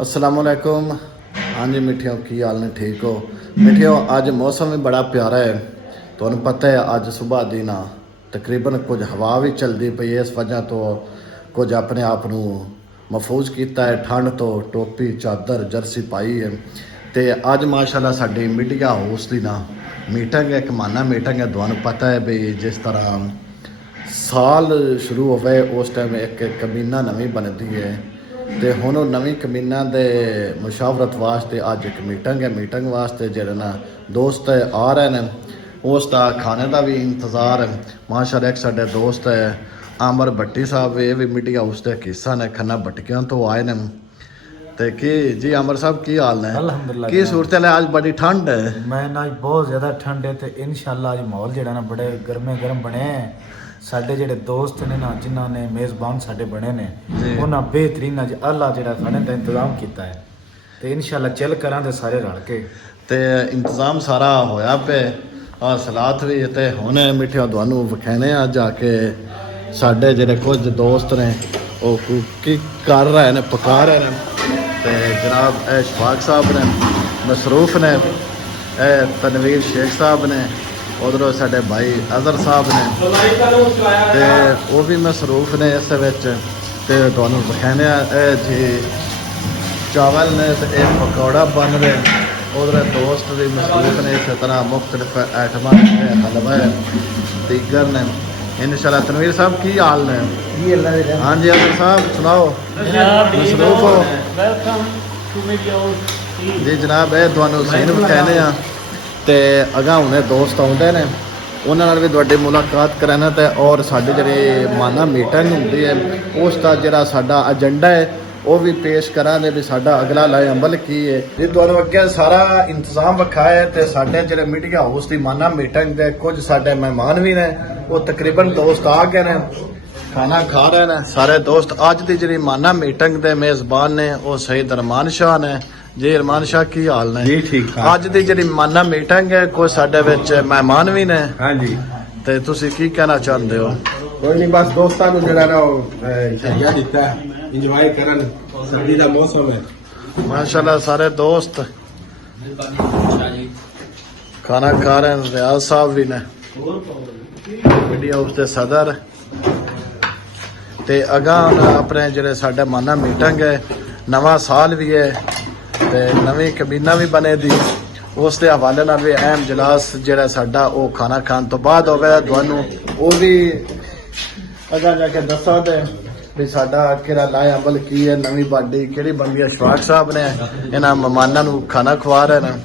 अस्सलामुअलैकुम। हाँ जी मिठियो, की हाल ने? ठीक हो मिठियो? अज मौसम भी बड़ा प्यारा है। तुहानू पता है अज सुबह दी ना तकरीबन कुछ हवा भी चलती पई है। इस वजह तो कुछ अपने आप नू महफूज किया है ठंड तो। टोपी चादर जर्सी पाई है। तो अज माशाल्लाह साडी मीडिया हाउस की ना मीटिंग है, एक माना मीटिंग है। तुहानू पता है भी जिस तरह साल शुरू होवे उस टाइम एक कमीना नवीं बनती है। तो हुण नवीं कमीना दे मुशावरत वास्ते अज एक मीटिंग है। मीटिंग वास्ते जेह्ड़े ना दोस्त आ रहे हैं, उसका खाने का भी इंतज़ार है। माशाल्लाह एक साडे दोस्त है आमर भट्टी साहब, ये भी मीडिया हाउस के हिस्सा ने, खन्ना भट्टियां तो आए ने। तो की जी आमर साहब की हाल ने? अल्हम्दुलिल्लाह की सूरत है? आज बड़ी ठंड है। मैं ना बहुत ज़्यादा ठंड है। तो इंशाल्लाह अज माहौल जो ना बड़े गर्मे गर्म बने हैं। साडे जेह्ड़े दोस्त ने ना जिन्हों ने मेज़बान साडे बने ने उन्होंने बेहतरीन अज आला जो खाने का इंतजाम किया है। तो इंशाल्लाह चिल करा दे सारे रल के। तो इंतज़ाम सारा होया पे और सलाद भी। तो हुण मिठिया तुहानू विखाने आ जाके साडे जेह्ड़े कुछ दोस्त ने वो की कर रहे हैं, पका रहे हैं। तो जनाब शफाक साहब ने, मसरूफ ने, तनवीर शेख साहब ने, उधरों साडे भाई अजहर साहब ने, तो वो भी मसरूफ ने इस तो तुहानू विखाने जी चावल ने। तो एक पकौड़ा बन रहे, उधर दोस्त भी मसरूफ ने। इस तरह मुख्तलिफ आइटम हलवा है, दीगर ने। इंशाल्लाह तनवीर साहब की हाल ने? हाँ जी अजहर साहब सुनाओ, मसरूफ हो? जी जनाब ये तुहानू सीन विखाने आ। तो अगां हुणे दोस्त आउंदे ने, उन्हां नाल भी तुहाडी मुलाकात कराना। तो और साडी जिहड़ी माना मीटिंग हुंदी है उसका जिहड़ा साडा एजेंडा है वो भी पेश करांगे भी साडा अगला लाए अमल की है। जी तुहानू अगे सारा इंतजाम रखा है। तो साडे जिहड़े मीडिया हाउस की माना मीटिंग दे कुछ साडे मेहमान भी ने, वो तकरीबन दोस्त आ गए ने, खाना खा रहे हैं सारे दोस्त। अज की जी माना मीटिंग के मेज़बान ने वो शहीद अरमान शाह ने। जी अरमान शाह की हाल ने? जी ठीक ठाक। अज की जी माना मीटिंग है कुछ साडे विच मेहमान भी ने। हाँ जी ते तुसी की कहना चाहते हो? कोई नहीं, बस दोस्तों को जरा ना शरिया दिता इंजॉय करन, सर्दी का मौसम है। माशाल्लाह सारे दोस्त खाना खा रहे हैं। रियाज साहब भी ने, मीडिया उसके सदर। ते अगां अपने जेह्ड़े साडे माना मीटिंग है, नवा साल भी है ते नवीं कमीना भी बने दी, उस दे हवाले नाल भी अहम इजलास जेह्ड़ा साडा वो खाना खान तो बाद होवे। तुहानू वो भी अगां जाके दस्सां ते भी साडा केड़ा लाए अमल की है, नवीं बाडी केड़ी बनदी है। शफाक साहब ने इन्हां मेहमानां नू खाना खवा रहे हैं।